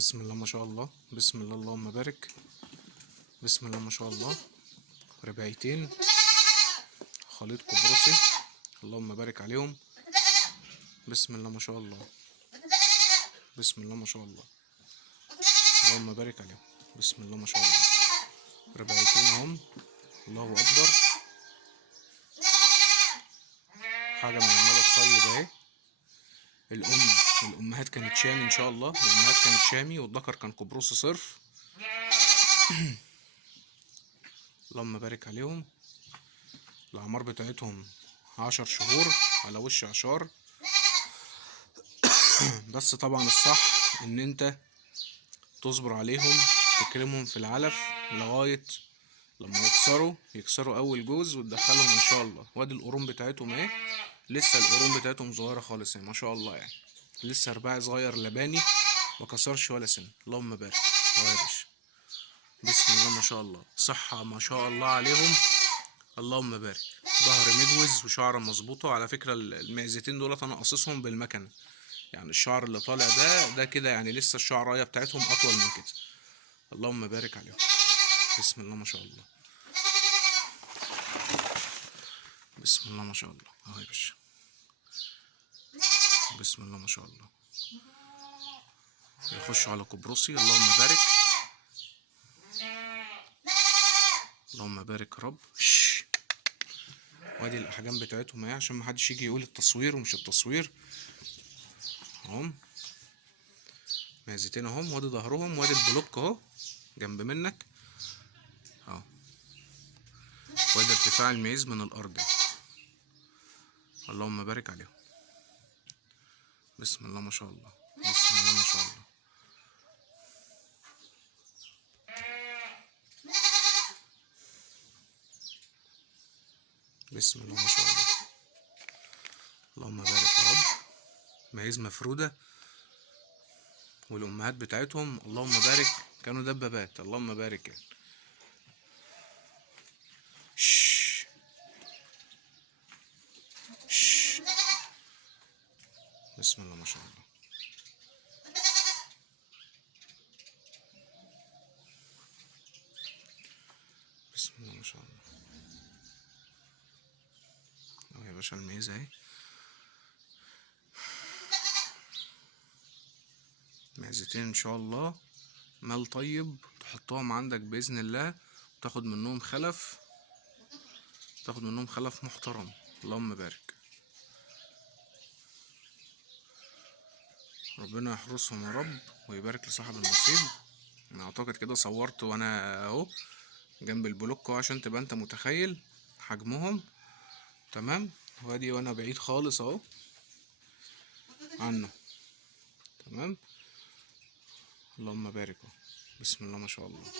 بسم الله ما شاء الله، بسم الله اللهم بارك. بسم الله ما شاء الله. رباعيتين خليط قبرصي، اللهم بارك عليهم. بسم الله ما شاء الله، بسم الله ما شاء الله، اللهم بارك عليهم. بسم الله ما شاء الله. رباعيتين اهم، الله اكبر. حاجه من المال الطيب اهي. الامهات كانت شامي ان شاء الله، الامهات كانت شامي والذكر كان قبرصي صرف. اللهم بارك عليهم. الاعمار بتاعتهم 10 شهور على وش عشار. بس طبعا الصح ان انت تصبر عليهم، تكرمهم في العلف لغاية لما يكسروا اول جوز وتدخلهم ان شاء الله. وادي القرون بتاعتهم اهي، لسه القرون بتاعتهم صغيرة خالص اهي ما شاء الله، يعني لسه رباعي صغير لباني ما كسرش ولا سن. اللهم بارك. اهو يا باشا، بسم الله ما شاء الله، صحة ما شاء الله عليهم، اللهم بارك. ظهر مجوز وشعر مظبوطة. على فكرة المعزتين دولت انا قصصهم بالمكنة، يعني الشعر اللي طالع ده كده يعني لسه الشعرايه بتاعتهم اطول من كده. اللهم بارك عليهم. بسم الله ما شاء الله، بسم الله ما شاء الله. اهو يا باشا، بسم الله ما شاء الله. يخشوا على قبرصي، اللهم بارك، اللهم بارك يا رب. وادي الاحجام بتاعتهم اهي عشان محدش يجي يقول التصوير ومش التصوير. اهم معزتين اهم، وادي ظهرهم، وادي البلوك اهو جنب منك اهو، وادي ارتفاع المعيز من الارض. اللهم بارك عليهم. بسم الله ما شاء الله، بسم الله ما شاء الله. بسم الله ما شاء الله، اللهم بارك يا رب. معيز مفرودة، والأمهات بتاعتهم اللهم بارك كانوا دبابات. اللهم بارك يعني. بسم الله ما شاء الله. بسم الله ما شاء الله. اهو يا باشا المعيز اهي، معزتين ان شاء الله، مال طيب تحطهم عندك بإذن الله وتاخد منهم خلف، تاخد منهم خلف محترم. اللهم بارك. ربنا يحرسهم يا رب ويبارك لصاحب النصيب. انا اعتقد كده صورت وانا اهو جنب البلوك اهو عشان تبقى انت متخيل حجمهم. تمام، وادي وانا بعيد خالص اهو عنه. تمام، اللهم بارك. بسم الله ما شاء الله.